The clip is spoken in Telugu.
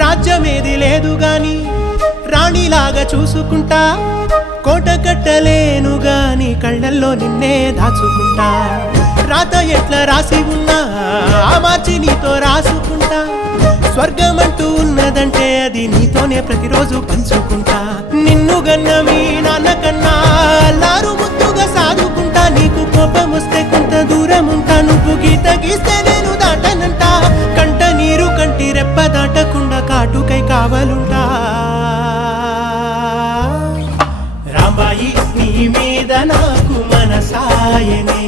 రాజ్యమేది లేదు గాని రాణిలాగా చూసుకుంటా, కోట కట్టలేను గాని కళ్ళల్లో నిన్నే దాచుకుంటా. రాత ఎట్లా రాసి ఉన్నా ఆ మార్చి నీతో రాసుకుంటా. స్వర్గమంటూ ఉన్నదంటే అది నీతోనే ప్రతిరోజు పంచుకుంటా. నిన్ను గన్న మీ నాన్న కన్నా అల్లారు ముద్దుగా సాదుకుంటా. నీకు కోపం వస్తే కొంత దూరం ఉంటా, నువ్వు గీత గీస్తే నేను దాటనంటా. కంట నీరు కంటి రెప్ప దాటకుండా కాటుకై కావలుంటా. రాంబాయి నీ మీద నాకు మనసాయనే.